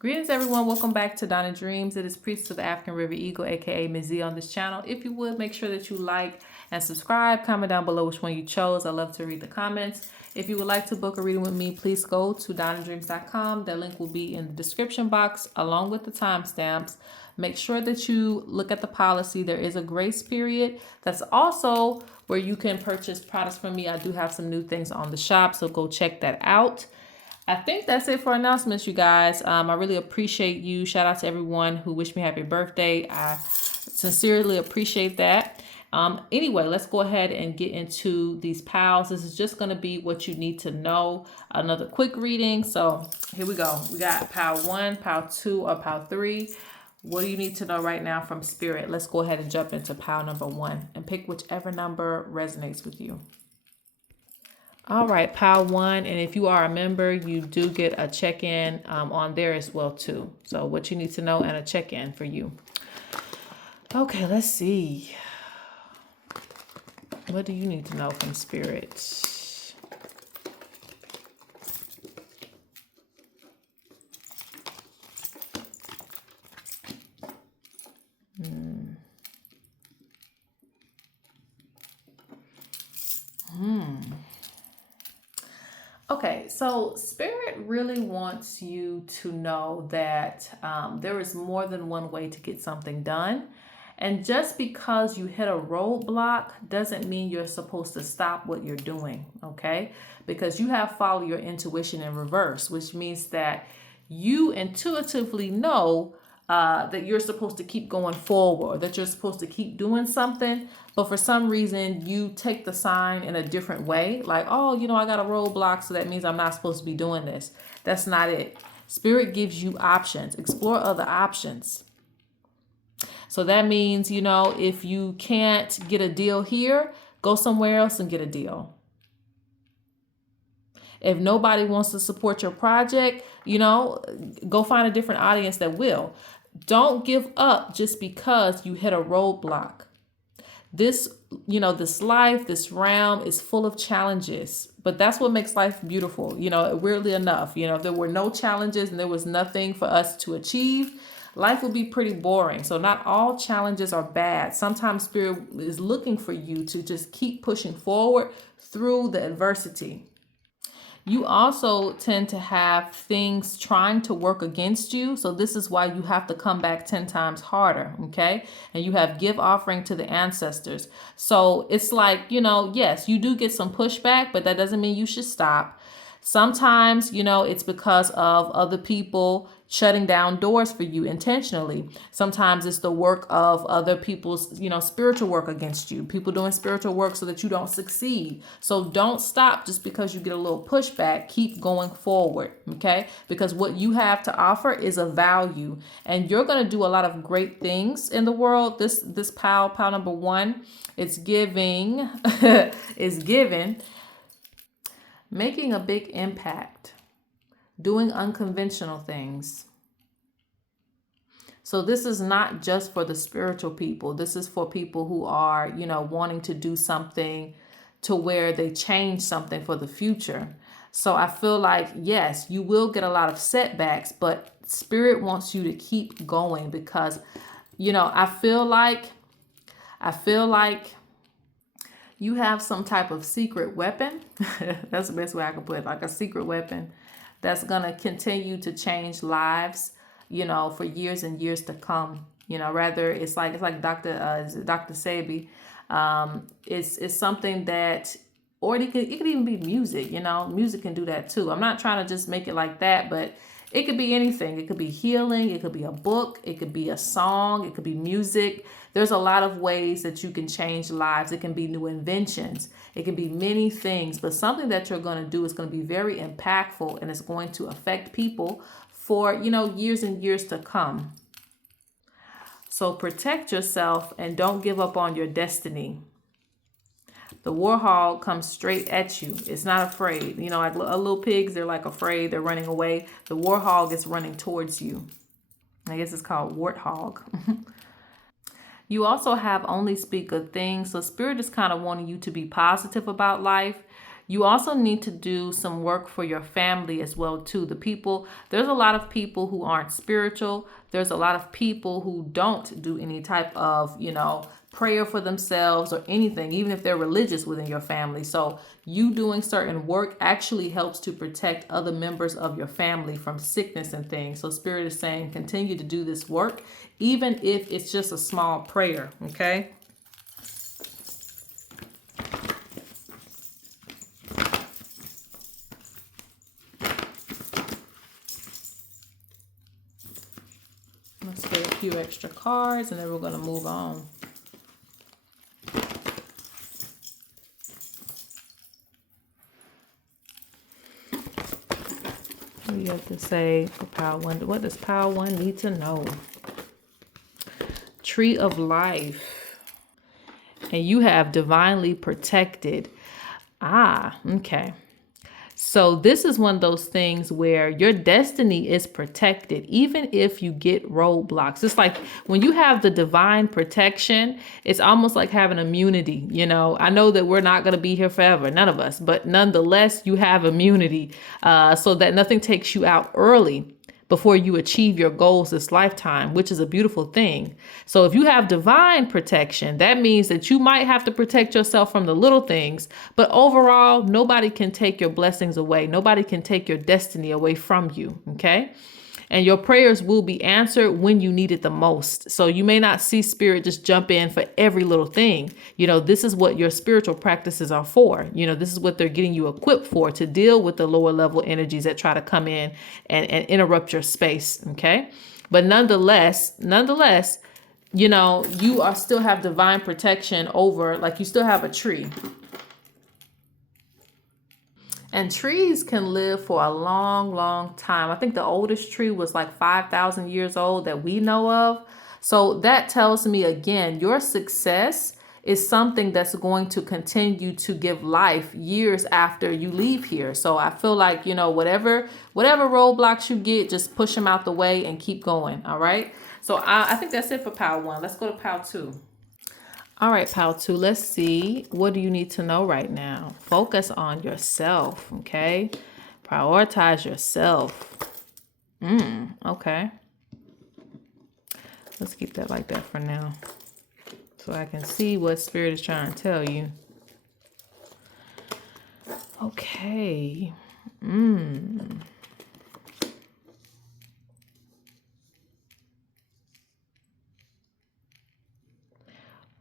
Greetings, everyone. Welcome back to Donna Dreams. It is Priestess of the African River Eagle, aka Ms.Z, on this channel. If you would, make sure that you like and subscribe. Comment down below which one you chose. I love to read the comments. If you would like to book a reading with me, please go to donnadreams.com. That link will be in the description box along with the timestamps. Make sure that you look at the policy. There is a grace period. That's also where you can purchase products from me. I do have some new things on the shop, so go check that out. I think that's it for announcements, you guys. I really appreciate you. Shout out to everyone who wished me happy birthday. I sincerely appreciate that. Anyway, let's go ahead and get into these pals. This is just going to be what you need to know. Another quick reading. So here we go. We got pal 1, pal 2, or pal 3. What do you need to know right now from Spirit? Let's go ahead and jump into pal number 1 and pick whichever number resonates with you. All right, pal 1, and if you are a member, you do get a check-in on there as well too. So what you need to know and a check-in for you. Okay, let's see. What do you need to know from Spirit? Okay, so Spirit really wants you to know that there is more than one way to get something done. And just because you hit a roadblock doesn't mean you're supposed to stop what you're doing, okay? Because you have followed your intuition in reverse, which means that you intuitively know that you're supposed to keep going forward, that you're supposed to keep doing something, but for some reason you take the sign in a different way. Like, oh, I got a roadblock, so that means I'm not supposed to be doing this. That's not it. Spirit gives you options. Explore other options. So that means, if you can't get a deal here, go somewhere else and get a deal. If nobody wants to support your project, go find a different audience that will. Don't give up just because you hit a roadblock. This life, this realm is full of challenges, but that's what makes life beautiful. Weirdly enough, if there were no challenges and there was nothing for us to achieve, life would be pretty boring. So not all challenges are bad. Sometimes Spirit is looking for you to just keep pushing forward through the adversity. You also tend to have things trying to work against you. So this is why you have to come back 10 times harder, okay? And you have give offering to the ancestors. So it's like, yes, you do get some pushback, but that doesn't mean you should stop. Sometimes, it's because of other people shutting down doors for you intentionally. Sometimes it's the work of other people's, spiritual work against you. People doing spiritual work so that you don't succeed. So don't stop just because you get a little pushback. Keep going forward, okay? Because what you have to offer is of value, and you're going to do a lot of great things in the world. This pal number 1, it's giving, is given. Making a big impact, doing unconventional things. So this is not just for the spiritual people. This is for people who are, wanting to do something to where they change something for the future. So I feel like, yes, you will get a lot of setbacks, but Spirit wants you to keep going because, I feel like you have some type of secret weapon. That's the best way I can put it, like a secret weapon that's going to continue to change lives, for years and years to come. Rather it's like Dr. Sebi. It's something that, or it could even be music. Music can do that too. I'm not trying to just make it like that, but it could be anything. It could be healing. It could be a book. It could be a song. It could be music. There's a lot of ways that you can change lives. It can be new inventions. It can be many things, but something that you're going to do is going to be very impactful, and it's going to affect people for, years and years to come. So protect yourself and don't give up on your destiny. The warhog comes straight at you. It's not afraid. Like little pigs, they're like afraid. They're running away. The warhog is running towards you. I guess it's called warthog. You also have only speak good things. So Spirit is kind of wanting you to be positive about life. You also need to do some work for your family as well too. There's a lot of people who aren't spiritual. There's a lot of people who don't do any type of, prayer for themselves or anything, even if they're religious within your family. So you doing certain work actually helps to protect other members of your family from sickness and things. So Spirit is saying continue to do this work, even if it's just a small prayer, okay? Let's get a few extra cards and then we're going to move on. What do you have to say for Pile 1? What does Pile 1 need to know? Tree of Life. And you have divinely protected. Okay. So this is one of those things where your destiny is protected, even if you get roadblocks. It's like when you have the divine protection, it's almost like having immunity. I know that we're not going to be here forever, none of us, but nonetheless, you have immunity so that nothing takes you out early before you achieve your goals this lifetime, which is a beautiful thing. So if you have divine protection, that means that you might have to protect yourself from the little things, but overall, nobody can take your blessings away. Nobody can take your destiny away from you, okay? And your prayers will be answered when you need it the most. So you may not see Spirit just jump in for every little thing. This is what your spiritual practices are for. This is what they're getting you equipped for, to deal with the lower level energies that try to come in and interrupt your space. Okay. But nonetheless, you are still have divine protection over, like you still have a tree. And trees can live for a long, long time. I think the oldest tree was like 5,000 years old that we know of. So that tells me, again, your success is something that's going to continue to give life years after you leave here. So I feel like, whatever roadblocks you get, just push them out the way and keep going. All right. So I think that's it for Pile 1. Let's go to Pile 2. All right, Pile 2, let's see. What do you need to know right now? Focus on yourself, okay? Prioritize yourself. Okay. Let's keep that like that for now, so I can see what Spirit is trying to tell you. Okay.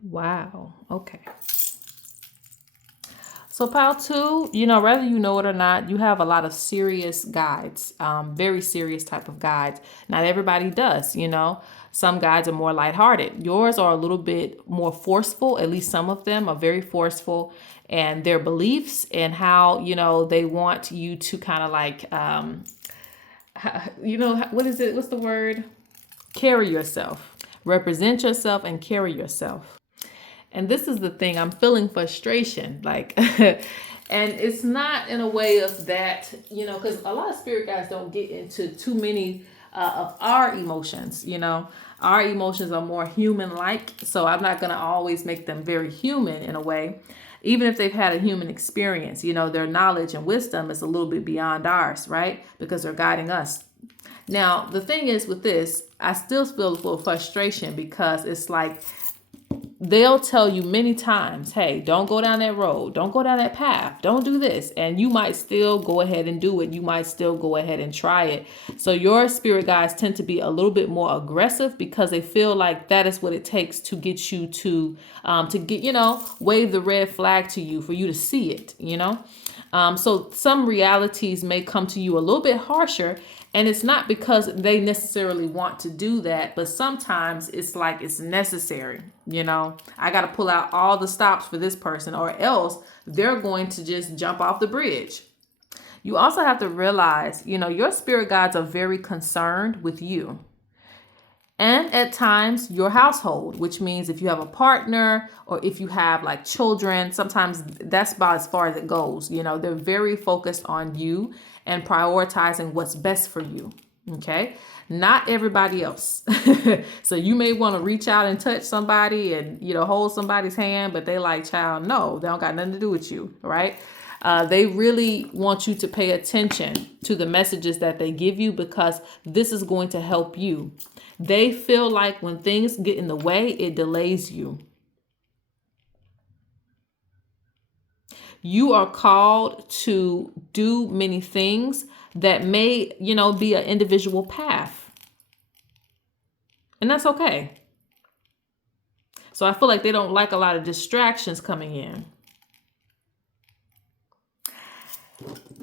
Wow. Okay. So Pile 2, whether you know it or not, you have a lot of serious guides, very serious type of guides. Not everybody does, Some guides are more lighthearted. Yours are a little bit more forceful. At least some of them are very forceful, and their beliefs and how, they want you to kind of like, what is it? What's the word? Carry yourself, represent yourself and carry yourself. And this is the thing, I'm feeling frustration, like, and it's not in a way of that, because a lot of spirit guides don't get into too many of our emotions, our emotions are more human-like. So I'm not going to always make them very human in a way, even if they've had a human experience, their knowledge and wisdom is a little bit beyond ours, right? Because they're guiding us. Now, the thing is with this, I still feel a little frustration because it's like, they'll tell you many times, hey, don't go down that road. Don't go down that path. Don't do this. And you might still go ahead and do it. You might still go ahead and try it. So your spirit guides tend to be a little bit more aggressive because they feel like that is what it takes to get you to get, wave the red flag to you for you to see it, So some realities may come to you a little bit harsher. And it's not because they necessarily want to do that, but sometimes it's like it's necessary. I got to pull out all the stops for this person or else they're going to just jump off the bridge. You also have to realize, your spirit guides are very concerned with you. And at times your household, which means if you have a partner or if you have like children, sometimes that's about as far as it goes. They're very focused on you and prioritizing what's best for you. Okay. Not everybody else. So you may want to reach out and touch somebody and, hold somebody's hand, but they like, child, no, they don't got nothing to do with you. Right. They really want you to pay attention to the messages that they give you, because this is going to help you. They feel like when things get in the way, it delays you. You are called to do many things that may, be an individual path. And that's okay. So I feel like they don't like a lot of distractions coming in.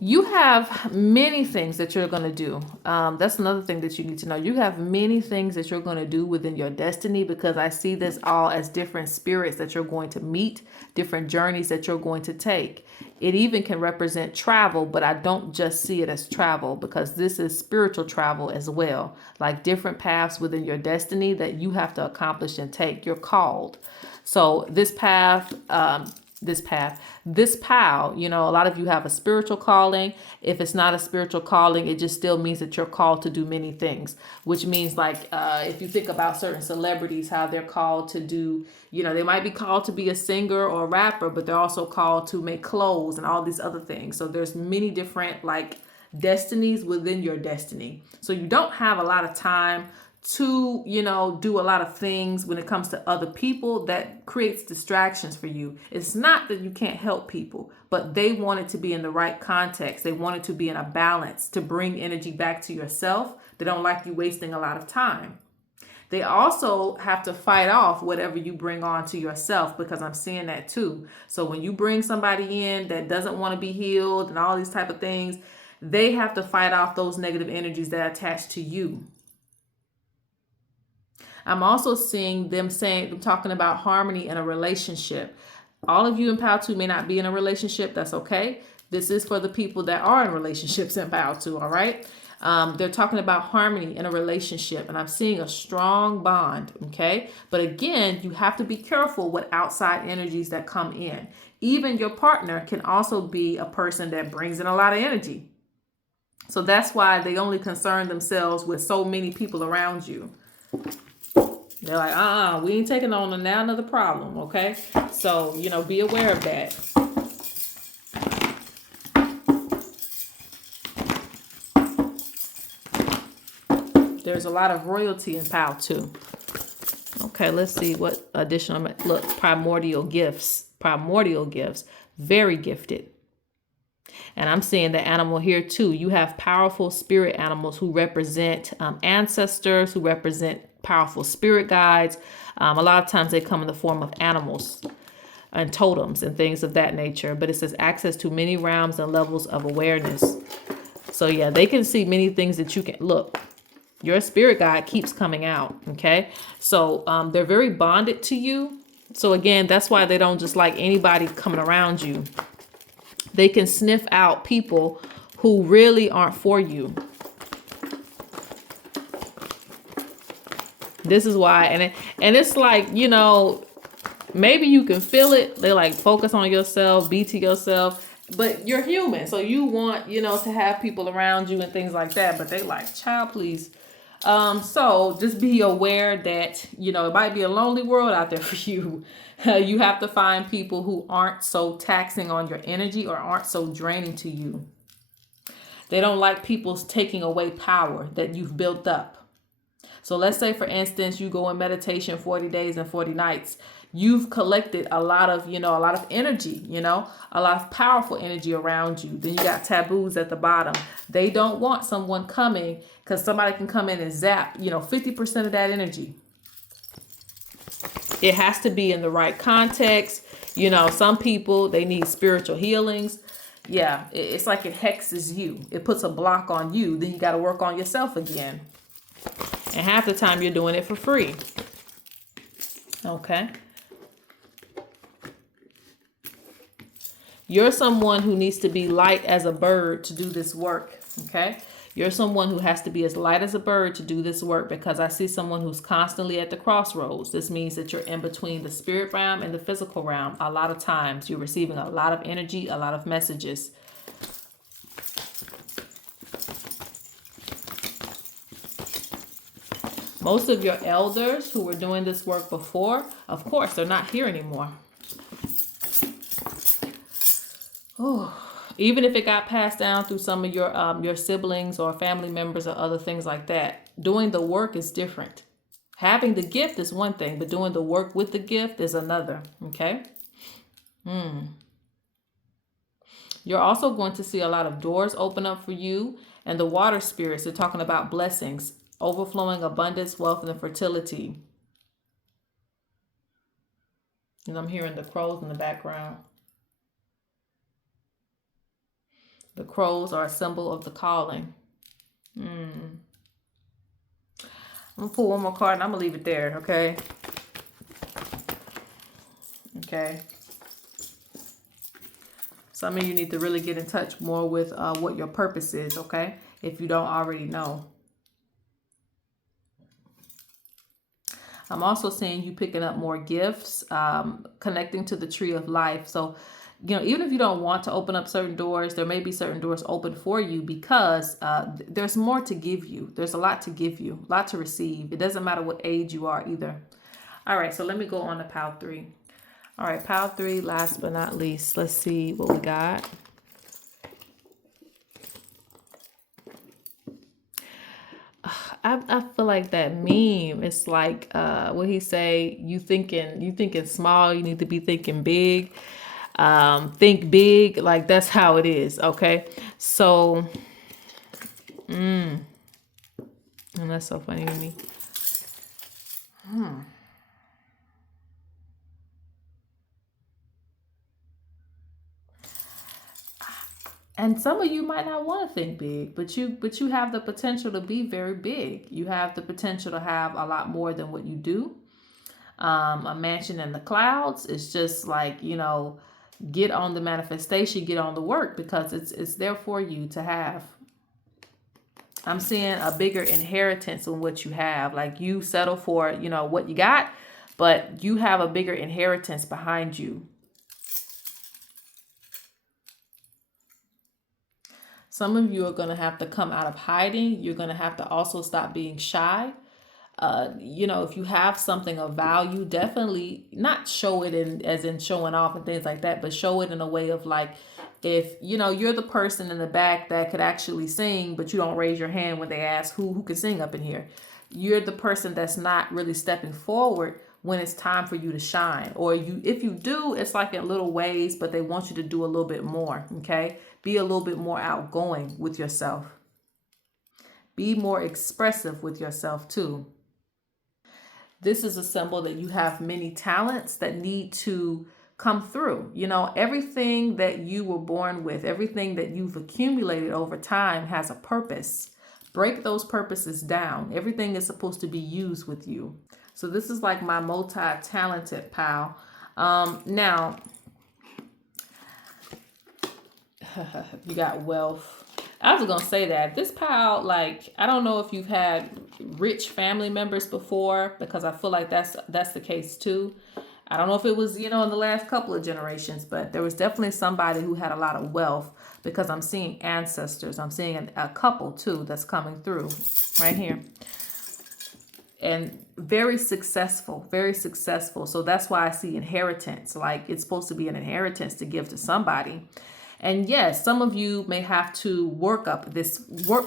You have many things that you're going to do. That's another thing that you need to know. You have many things that you're going to do within your destiny, because I see this all as different spirits that you're going to meet, different journeys that you're going to take. It even can represent travel, but I don't just see it as travel, because this is spiritual travel as well, like different paths within your destiny that you have to accomplish and take. You're called. So this path, a lot of you have a spiritual calling. If it's not a spiritual calling, it just still means that you're called to do many things, which means if you think about certain celebrities, how they're called to do, they might be called to be a singer or a rapper, but they're also called to make clothes and all these other things. So there's many different destinies within your destiny. So you don't have a lot of time to, do a lot of things when it comes to other people. That creates distractions for you. It's not that you can't help people, but they want it to be in the right context. They want it to be in a balance to bring energy back to yourself. They don't like you wasting a lot of time. They also have to fight off whatever you bring on to yourself, because I'm seeing that too. So when you bring somebody in that doesn't want to be healed and all these type of things, they have to fight off those negative energies that attach to you. I'm also seeing them talking about harmony in a relationship. All of you in Power 2 may not be in a relationship. That's okay. This is for the people that are in relationships in Power 2. All right. They're talking about harmony in a relationship, and I'm seeing a strong bond. Okay. But again, you have to be careful with outside energies that come in. Even your partner can also be a person that brings in a lot of energy. So that's why they only concern themselves with so many people around you. They're like, we ain't taking on another problem, okay? So, be aware of that. There's a lot of royalty in Power 2. Okay, let's see what additional, look, primordial gifts, very gifted. And I'm seeing the animal here too. You have powerful spirit animals who represent ancestors, who represent powerful spirit guides. A lot of times they come in the form of animals and totems and things of that nature. But it says access to many realms and levels of awareness. So yeah, they can see many things that you can look. Your spirit guide keeps coming out. Okay. So they're very bonded to you. So again, that's why they don't just like anybody coming around you. They can sniff out people who really aren't for you. This is why, and it's like, maybe you can feel it. They like focus on yourself, be to yourself, but you're human. So you want, to have people around you and things like that, but they like, child, please. So just be aware that, it might be a lonely world out there for you. You have to find people who aren't so taxing on your energy or aren't so draining to you. They don't like people taking away power that you've built up. So let's say, for instance, you go in meditation 40 days and 40 nights. You've collected a lot of energy, a lot of powerful energy around you. Then you got taboos at the bottom. They don't want someone coming, because somebody can come in and zap, 50% of that energy. It has to be in the right context. Some people, they need spiritual healings. Yeah, it's like it hexes you. It puts a block on you. Then you got to work on yourself again. And half the time you're doing it for free. Okay. You're someone who needs to be light as a bird to do this work. Okay. You're someone who has to be as light as a bird to do this work, because I see someone who's constantly at the crossroads. This means that you're in between the spirit realm and the physical realm. A lot of times you're receiving a lot of energy, a lot of messages. Most of your elders who were doing this work before, of course, they're not here anymore. Oh, Even if it got passed down through some of your siblings or family members or other things like that, doing the work is different. Having the gift is one thing, but doing the work with the gift is another. Okay. You're also going to see a lot of doors open up for you. And the water spirits are talking about blessings, overflowing abundance, wealth, and fertility. And I'm hearing the crows in the background. The crows are a symbol of the calling. I'm going to pull one more card and I'm going to leave it there, okay? Okay. Some of you need to really get in touch more with what your purpose is, okay? If you don't already know. I'm also seeing you picking up more gifts, connecting to the tree of life. So, you know, even if you don't want to open up certain doors, there may be certain doors open for you because there's more to give you. There's a lot to give you, a lot to receive. It doesn't matter what age you are either. All right, so let me go on to pile 3. All right, pile 3, last but not least. Let's see what we got. I feel like that meme. It's like what he say, you thinking small, you need to be thinking big. Think big, like that's how it is, okay? So and that's so funny to me. And some of you might not want to think big, but you have the potential to be very big. You have the potential to have a lot more than what you do. A mansion in the clouds. It's just like, you know, get on the manifestation, get on the work, because it's there for you to have. I'm seeing a bigger inheritance on what you have. Like you settle for, you know, what you got, but you have a bigger inheritance behind you. Some of you are going to have to come out of hiding. You're going to have to also stop being shy. You know, if you have something of value, definitely not show it in as in showing off and things like that, but show it in a way of like, if you know you're the person in the back that could actually sing, but you don't raise your hand when they ask who can sing up in here. You're the person that's not really stepping forward when it's time for you to shine. Or if you do, it's like in little ways, but they want you to do a little bit more. Okay, be a little bit more outgoing with yourself. Be more expressive with yourself too. This is a symbol that you have many talents that need to come through. You know, everything that you were born with, everything that you've accumulated over time has a purpose. Break those purposes down. Everything is supposed to be used with you. So this is like my multi-talented pal. Now, you got wealth. I was going to say that this pile, like, I don't know if you've had rich family members before, because I feel like that's the case too. I don't know if it was, you know, in the last couple of generations, but there was definitely somebody who had a lot of wealth, because I'm seeing ancestors. I'm seeing a couple too that's coming through right here. And very successful, very successful. So that's why I see inheritance. Like it's supposed to be an inheritance to give to somebody. And yes, some of you may have to work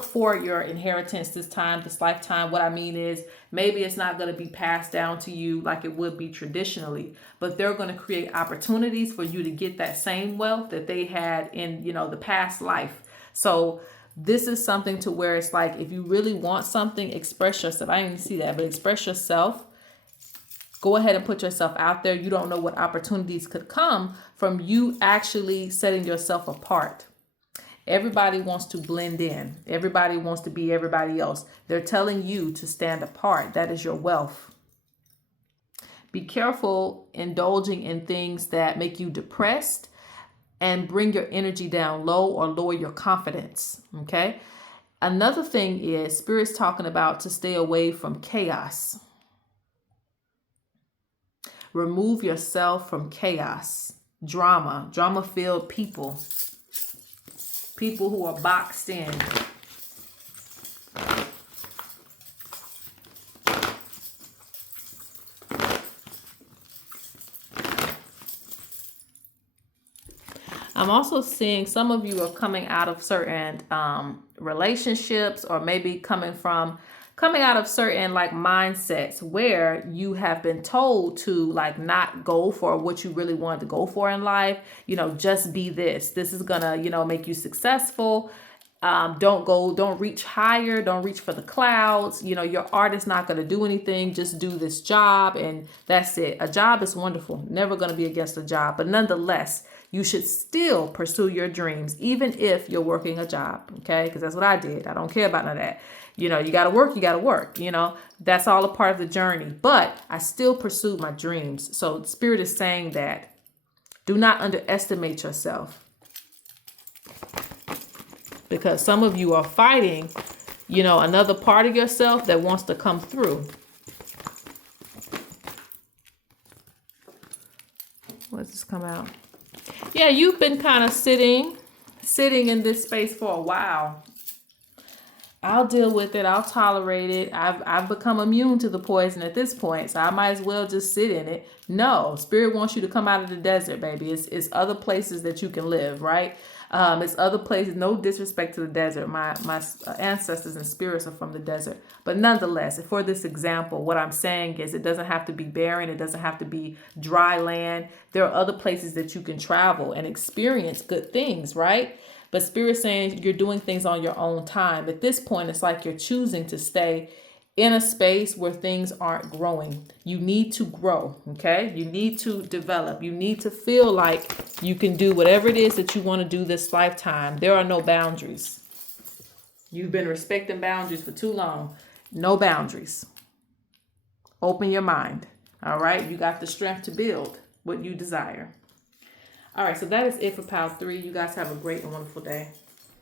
for your inheritance this lifetime. What I mean is maybe it's not going to be passed down to you like it would be traditionally, but they're going to create opportunities for you to get that same wealth that they had in, you know, the past life. So this is something to where it's like, if you really want something, express yourself. I didn't even see that, but express yourself. Go ahead and put yourself out there. You don't know what opportunities could come from you actually setting yourself apart. Everybody wants to blend in. Everybody wants to be everybody else. They're telling you to stand apart. That is your wealth. Be careful indulging in things that make you depressed and bring your energy down low or lower your confidence. Okay. Another thing is Spirit's talking about to stay away from chaos. Remove yourself from chaos, drama-filled people who are boxed in. I'm also seeing some of you are coming out of certain relationships, or maybe coming out of certain like mindsets where you have been told to like not go for what you really wanted to go for in life. You know, just be this. This is gonna, you know, make you successful. Don't reach higher, don't reach for the clouds. You know, your art is not going to do anything. Just do this job and that's it. A job is wonderful. Never going to be against a job. But nonetheless, you should still pursue your dreams, even if you're working a job. Okay. Because that's what I did. I don't care about none of that. You know, you got to work. You know, that's all a part of the journey. But I still pursued my dreams. So Spirit is saying that do not underestimate yourself. Because some of you are fighting, you know, another part of yourself that wants to come through. What's this come out? Yeah, you've been kind of sitting in this space for a while. I'll deal with it. I'll tolerate it. I've become immune to the poison at this point, so I might as well just sit in it. No, Spirit wants you to come out of the desert, baby. It's other places that you can live, right? It's other places. No disrespect to the desert. My ancestors and spirits are from the desert. But nonetheless, for this example, what I'm saying is it doesn't have to be barren. It doesn't have to be dry land. There are other places that you can travel and experience good things, right? But Spirit's saying you're doing things on your own time. At this point, it's like you're choosing to stay in a space where things aren't growing. You need to grow, okay? You need to develop. You need to feel like you can do whatever it is that you want to do this lifetime. There are no boundaries. You've been respecting boundaries for too long. No boundaries. Open your mind, all right? You got the strength to build what you desire. All right, so that is it for pile 3. You guys have a great and wonderful day.